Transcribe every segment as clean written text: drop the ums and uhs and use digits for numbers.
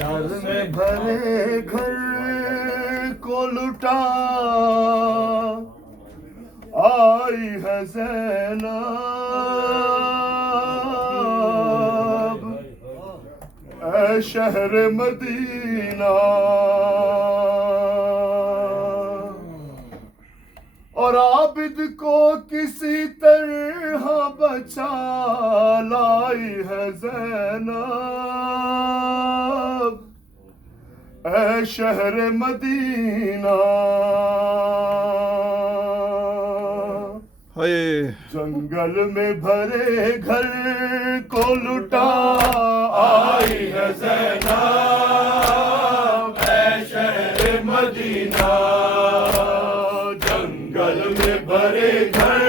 پیار میں بھرے گھر کو لٹا آئی ہے زینب، اے شہر مدینہ، اور عابد کو کسی طرح بچا لائی ہے زینب، اے شہر مدینہ۔ جنگل میں بھرے گھر کو لٹا آئی ہے زینب، اے شہر مدینہ۔ جنگل میں بھرے گھر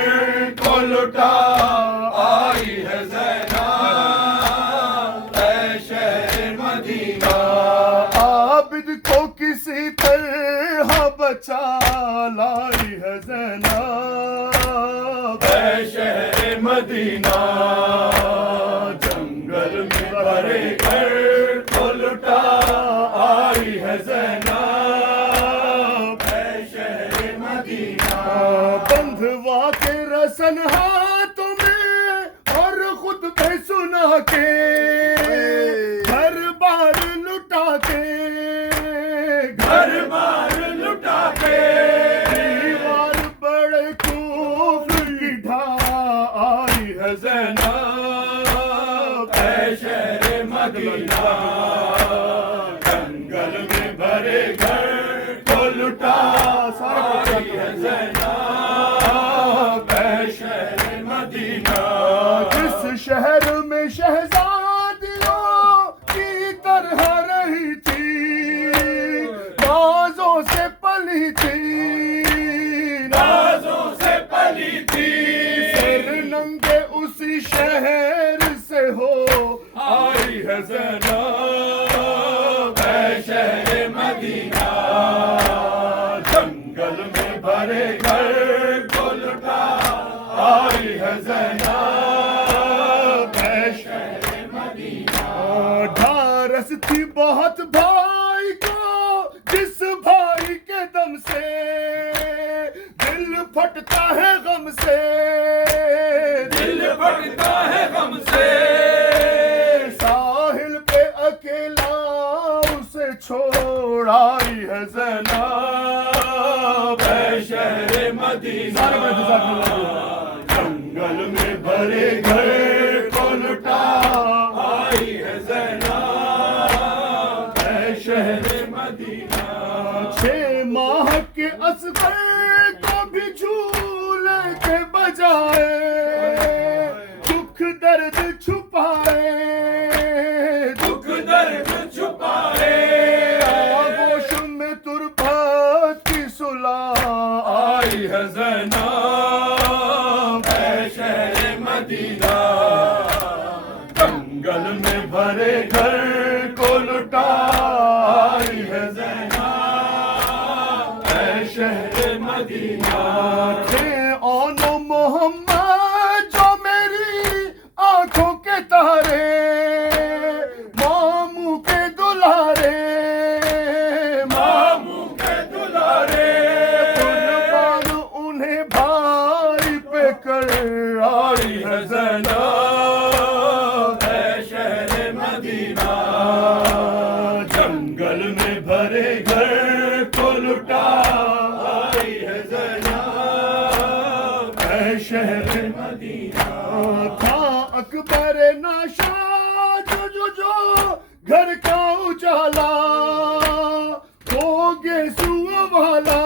کو لٹا آئی ہے زینب، اے شہر مدینہ۔ عابد کو کسی طرح بچا لائی ہے زینب، اے شہر مدینہ۔ جنگل میں بھرے گھر کو لٹا آئی ہے زینب، اے شہر مدینہ۔ بندھوا کے رسن ہاتھوں میں اور خطبے سنا کے گھر بار لٹا کے، گھر بار لٹا کے، دیوار بڑے کوفر کی ڈھا آئی ہے زینب، اے شہر مدینہ۔ جنگل میں بھرے گھر کو لٹا آئی ہے زینب، اے شہر مدینہ۔ جس شہر میں شہزادیوں کی طرح رہی تھی، نازوں سے پلی تھی، نازوں سے پلی تھی، سر ننگے اسی شہر سے ہو آئی ہے زینب، اے شہر مدینہ۔ جنگل میں بھرے گھر کو لٹا آئی ہے زینب، اے شہر مدینہ۔ ڈھارس تھی بہت بھائی کو، جس بھائی کے دم سے دل پھٹتا ہے غم سے، دل پھٹتا ہے غم سے۔ ساحل پہ اکیلا اسے چھوڑ آئی ہے زینب، اے شہر مدینہ۔ جنگل میں بھرے گھر کو لٹا آئی ہے زینب، اے شہر مدینہ۔ 6 ماہ کے اصغر کو بھی جھولے کے بجائے دکھ درد چھپائے، دکھ درد چھپائے، آغوش میں تربت کی صلح آئی ہے زینب، اے شہر مدینہ۔ جنگل میں بھرے گھر کو لٹا آئی ہے زینب، اے شہر مدینہ۔ تھے آن و محمد جو میری آنکھوں کے تارے، ماموں کے دلارے، ماموں کے دلارے، قربان انہیں بھائی پہ کر آئی ہے زینب، اے شہر مدینہ۔ جنگل میں بھرے گھر کو لٹا آئی ہے زینب، اے شہر مدینہ۔ تھا اکبر ناشاد جو گھر کا اجالا، وہ گیسو والا،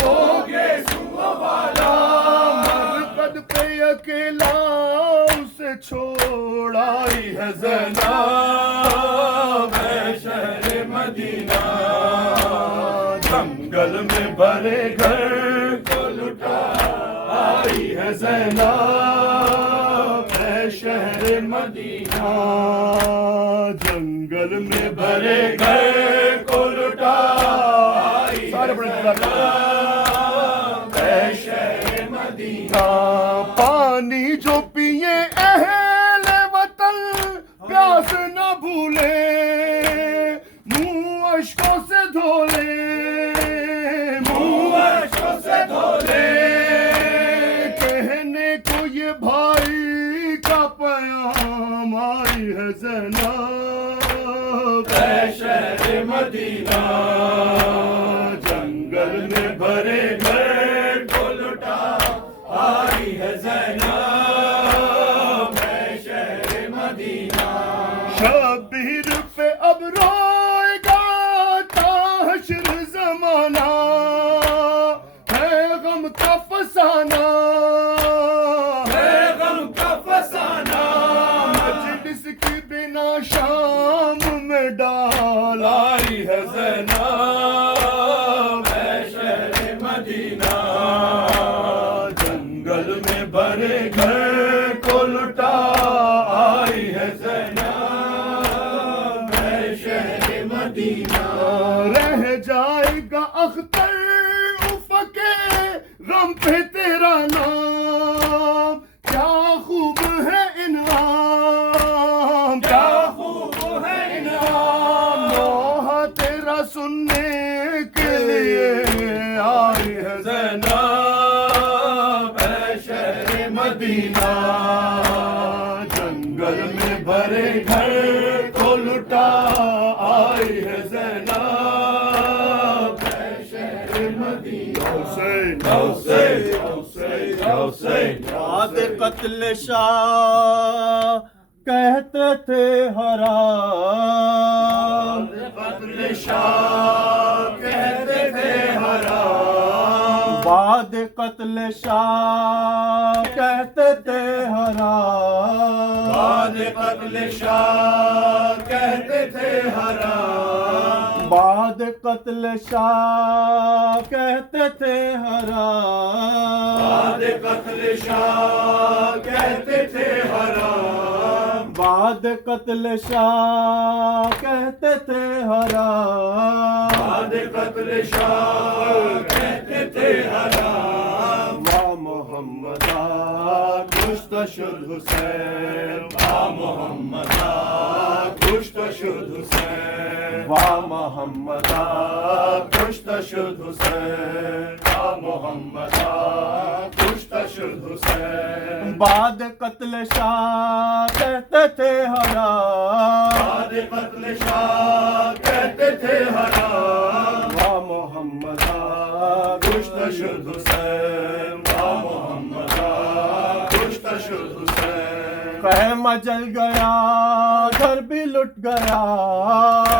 وہ گیسو والا، مرقد پہ اکیلا اسے چھوڑ آئی ہے زینب، اے شہر مدینہ۔ جنگل میں بھرے گھر کو لٹا آئی ہے زینب، اے شہر مدینہ۔ جنگل میں بھرے گھر کو لٹا آئی ہے زینب، اے شہر مدینہ۔ پانی جو پیے اہل وطن پیاس نہ بھولے، مدینہ جنگل میں بھرے گھر کو لٹا آئی ہے زینب ہے شہر مدینہ شبیر پہ اب روئے گا تا حشر زمانہ ہے غم کا فسانہ شام میں ڈال آئی ہے زینب ہے شہر مدینہ جنگل میں بھرے گھر کو لٹا آئی ہے زینب ہے شہر مدینہ رہ جائے گا اختر افق غم پہ تیرا نام کیا خوب ہے انعام کیا سننے کے لیے آئی ہے زینب ہے شہر مدینہ جنگل میں بھرے گھر کو لٹا آئی ہے زینب ہے شہر مدینہ حسین بعد قتل شاہ کہتے تھے حرام قتل شاہ کہتے تھے حرام بعد قتل شاہ کہتے تھے حرام بعد قتل شاہ کہتے تھے حرام بعد قتل شاہ کہتے تھے حرام بعد قتل شاہ کہتے تھے حرام بعد قتل شاہ کہتے تھے حرام بعد قتل شاہ کہتے تھے حرام وا محمدا کشت شد حسین با محمدا کشت شد حسین وا محمدا کشت شد حسین با محمدا کشت شد حسین بعد قتل شاہ کہتے تھے حرام بعد قتل شاہ کہتے تھے حرام وا محمدا کشت شد حسین با محمدا کشت شد حسین خیمہ جل گیا گھر بھی لٹ گیا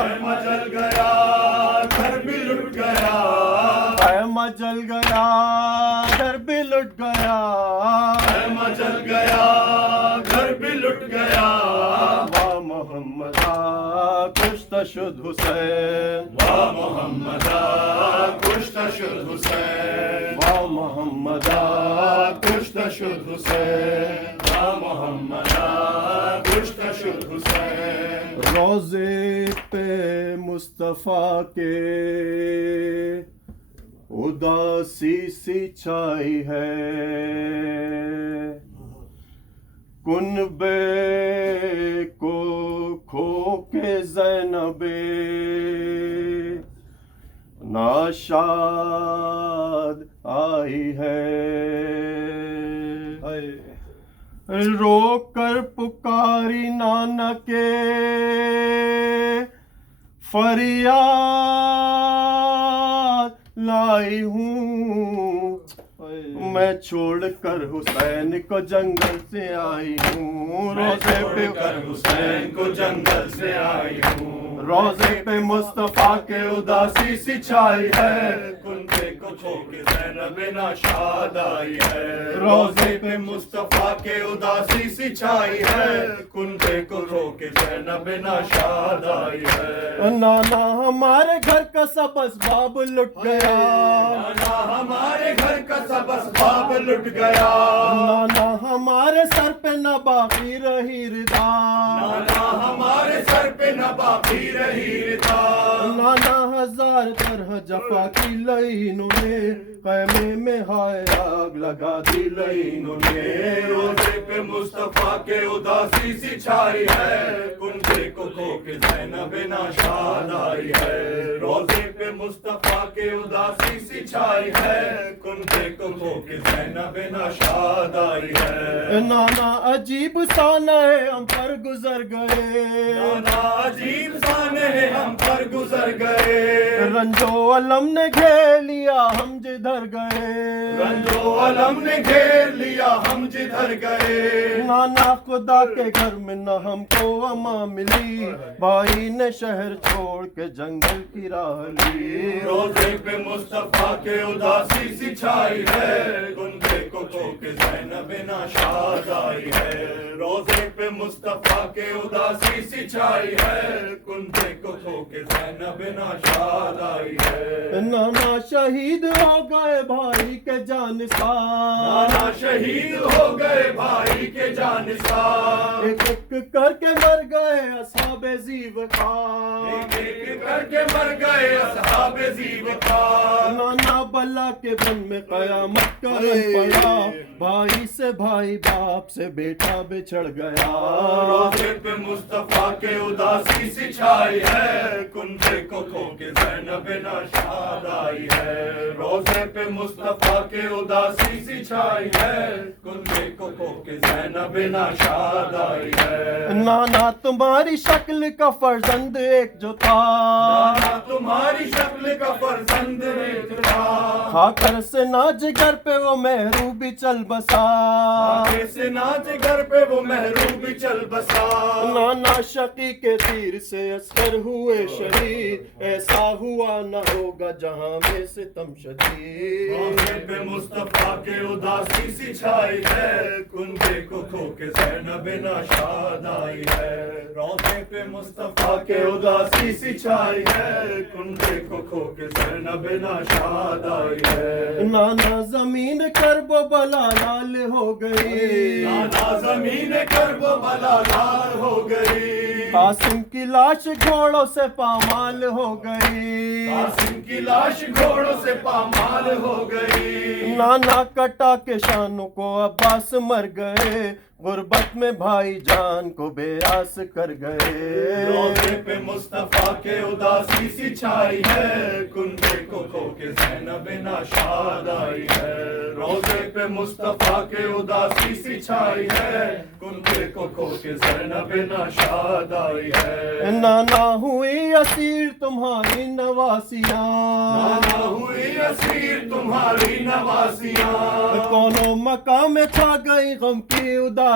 خیمہ جل گیا گھر بھی لٹ گیا خیمہ جل گیا گھر بھی لٹ گیا خیمہ جل گیا گھر بھی لٹ گیا وا محمدا کشت شد حسین با محمدا کشت شد حسین وا محمدا کشت شد حسین با محمدا کشت شد حسین روزے پہ مصطفیٰ کے اداسی سی چھائی ہے کنبے کو کھو کے زینب ناشاد آئی ہے رو کر پکاری نانا کے فریاد لائی ہوں میں چھوڑ کر حسین کو جنگل سے آئی ہوں روزے پہ کر حسین کو جنگل سے آئی ہوں روزے پہ مصطفیٰ کے اداسی سی چھائی ہے کنبے کو کھو کے زینب ناشاد آئی ہے روزے پہ مصطفیٰ کے اداسی سی چھائی ہے کنبے کو کھو کے زینب ناشاد آئی ہے نانا ہمارے گھر کا سب اسباب لٹ گیا نانا ہمارے گھر کا سب اسباب لٹ گیا نانا ہمارے سر پہ نہ باقی رہی ردا نانا ہمارے سر پہ نہ باقی رہی ردا نانا ہزار طرح جفا کی لائنوں نے خیمے میں ہائے آگ لگا دی لائنوں نے روزے پہ مصطفیٰ کے اداسی سی چھائی ہے کنبے کو کھو کے زینب ناشاد آئی ہے روزے پہ مصطفیٰ کے اداسی سی چھائی ہے کنبے کو کھو کے زینب ناشاد آئی ہے نانا عجیب سا نئے ہم پر گزر گئے نانا عجیب سانے ہم پر گزر जिधर गए, रंजो अलम ने घेर लिया हम जिधर गए, रंजो अलम ने घेर लिया हम जिधर गए। नाना खुदा के घर में न हमको अमा मिली, भाई ने शहर छोड़ के जंगल की राह ली। रोजे पे मुस्तफा के उदासी सी छाई है, गुंगे को खो के ज़ैनब नाशाद आई है। रोजे पे मुस्तफा के उदासी सी छाई है, गुंगे को खो के ज़ैनब नाशाद आई है। नाना शहीद हो गए भाई के जानिसार, नाना शहीद हो गए भाई के जानिसार, एक एक करके मर गए असहाबे ज़ीवकार, एक एक करके मर गए असहाबे ज़ीवकार। नाना बला के बन में कयामत का रंग पड़ा, भाई से भाई बाप से बेटा बिछड़ गया। रोजे पे मुस्तफा के उदासी सी छाई है, कुंजे को खो के ज़ैनब नाशाद आई है। रोजे पे मुस्तफा के उदासी सी छाई है, कुंजे को खो के ज़ैनब नाशाद आई है। नाना तुम्हारी शक्ल का फर्जंद एक जो था, नाना तुम्हारी शक्ल का फर्जंद एक था, खाकर से ना जिगर पे वो महरूबी चल बसा, आगे से नाच घर पे वो महरूबी चल बसा। नाना शकी के तीर से अस्कर हुए शहीद, ऐसा हुआ न होगा जहां में सितम शदीद। रोजे पे मुस्तफा के उदासी सी छाई है, कुंजे को खो के ज़ैनब नाशाद आई है। रोजे पे मुस्तफा के उदासी सी छाई है, कुंजे को खो के ज़ैनब नाशाद आई है। नाना जमीन करबो बला लाल हो गई, नाना ज़मीन करबो बला लाल हो गई, कासिम की लाश घोड़ों से पामाल हो गई, कासिम की लाश घोड़ों से पामाल हो गई। नाना कटा के शानों को अब्बास मर गए, गुर्बत में भाई जान को बेआस कर गए। रोजे पे मुस्तफा के उदासी सी छाई है, कुंजे को खो के ज़ैनब नाशाद आई है। रोजे पे मुस्तफा के उदासी सी छाई है, कुंजे को खो के ज़ैनब नाशाद आई है। नाना हुई असीर तुम्हारी नवासियाँ, नाना हुई असीर तुम्हारी नवासियाँ, कोनो मकाम में छा गई गम की उदासियाँ,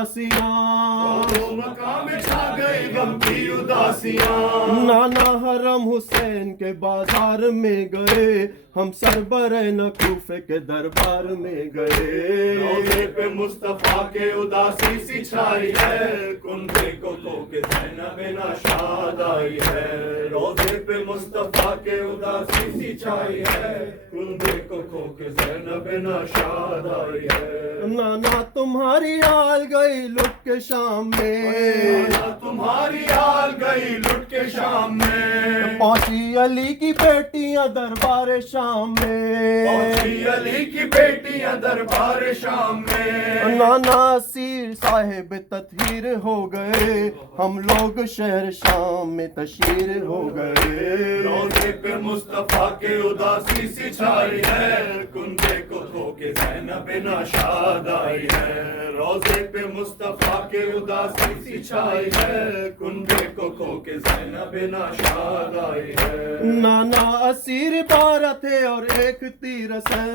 दोनों मकाम में छा गई गम की उदासियाँ। नाना हरम हुसैन के बाजार में गए, हम सरबर नकूफे के दरबार में गए। रोजे पे मुस्तफा के उदासी सी छाई है, कुंजे को खो के ज़ैनब नाशाद आई है। रोजे पे मुस्तफा के उदासी सी छाई है, कुंजे को खो के ज़ैनब नाशाद आई है। नाना तुम्हारी आल गई लुट के शाम में, नाना तुम्हारी आल गई लुट के शाम में, पहुंची अली की बेटियां दरबार शाम में, पहुंची अली की बेटियां दरबार शाम में। नाना असीर साहिब ततहीर हो गए, हम लोग शहर शाम में तशीर हो गए। रोजे पे मुस्तफा के उदासी सी छाई है, कुंजे को खो के ज़ैनब नाशाद आई है। रोजे पे मुस्तफा के उदासी सी छाई है, कुंजे को खो के ज़ैनब नाशाद आई है। नाना असीर बारह थे और एक तीरसन,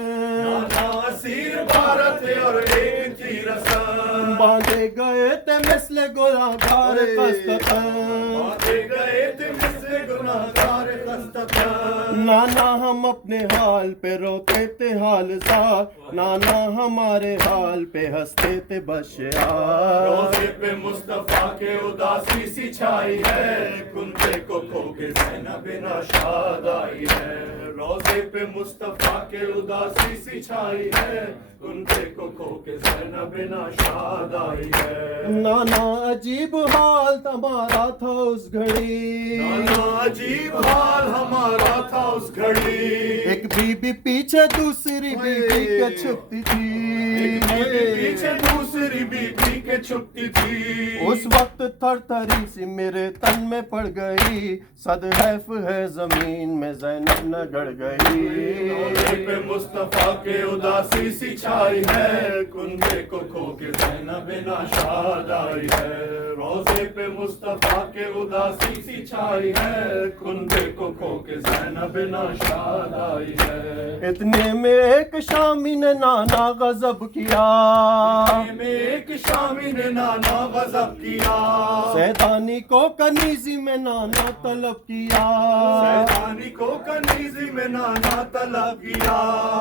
नाना असीर बारह थे और एक तीरसन, बांधे गए थे मिसले गुनाहगार कस्तकन, बांधे गए थे मिसले गुनाहगार कस्तकन। नाना हम अपने हाल पे रोते थे हालजार, नाना हमारे हाल पे हंसते थे बशियार। रोजे पे मुस्तफा के उदासी सी छाई है, कुंजे को खो के ज़ैनब नाशाद आई है। रोजे पे मुस्तफा के उदासी सी छाई है, कुंजे को खो के ज़ैनब नाशाद आई है। नाना अजीब हाल हमारा था उस घड़ी, नाना अजीब हाल हमारा था उस घड़ी, एक बीबी पीछे दूसरी बीबी के छुपती थी, एक बीबी पीछे दूसरी बीबी के के छुपती थी। उस वक्त थरथरी सी मेरे तन में पड़ गई, सदहैफ है जमीन में ज़ैनब न गड़ गई। रोज़े पे मुस्तफा के उदासी सी छाई है, कुंबे को खो के ज़ैनब नाशाद आई है। रोज़े पे मुस्तफा के उदासी सी छाई है, कुंबे को खो के ज़ैनब नाशाद आई है। इतने में एक शामी ने नाना गजब किया, में एक शामी ने नाना गजब किया। सैतानी को कनीजी में नाना तलब किया, सैतानी को कनीजी में नाना तलब किया।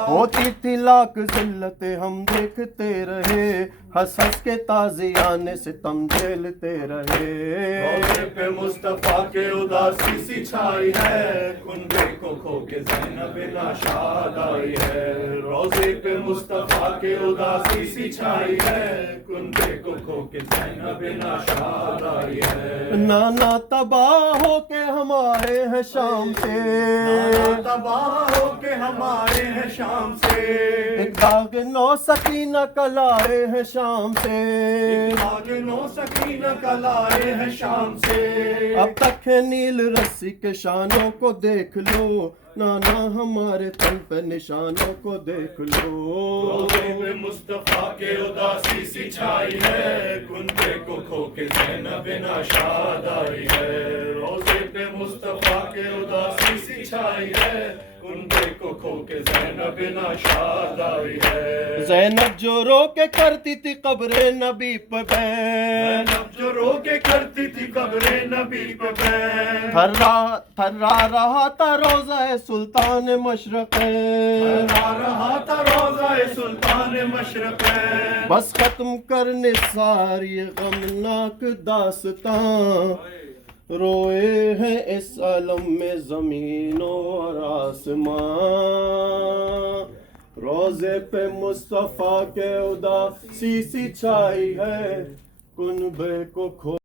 होती थी लाख जिल्लतें हम देखते रहे, हंस हंस के ताज़ियाने सितम झेलते रहे। रोज़े पे मुस्तफा के उदासी सी छाई है, कुंबे को खो के ज़ैनब नाशाद आई है। रोज़े पे मुस्तफा के उदासी सी छाई है, कुंबे को खो के ज़ैनब नाशाद आई है। नाना तबाह हो के हमारे हैं शाम से, नाना तबाह हो के हमारे हैं शाम से। एक दाग नौ सकीना कलाए हैं शाम से, आगे नो सकीना कलाए हैं शाम से। अब तक है नील रस्सी के शानों को देख लो, नाना हमारे तन पे निशानों को देख लो। रोज़े पे मुस्तफा के उदासी सी छाई है, कुंबे को खो के ज़ैनब नाशाद आई है। रोज़े पे मुस्तफा के उदासी सी छाई है, कुंबे को खो के ज़ैनब नाशाद आई है। ज़ैनब जो रो के करती थी कब्रे नबी पे बैन, ज़ैनब जो रो के करती थी कब्रे नबी पे बैन। थर्रा रहा था रोज़ा सुल्तान मशरक़, आ रहा था रोज़ा सुल्तान मशरक़। बस खत्म करने सारी गमनाक दास्तां, रोए हैं इस आलम में ज़मीन और आसमां। रोज़े पे मुस्तफ़ा के उदासी सी छाई है, कुनबे को खो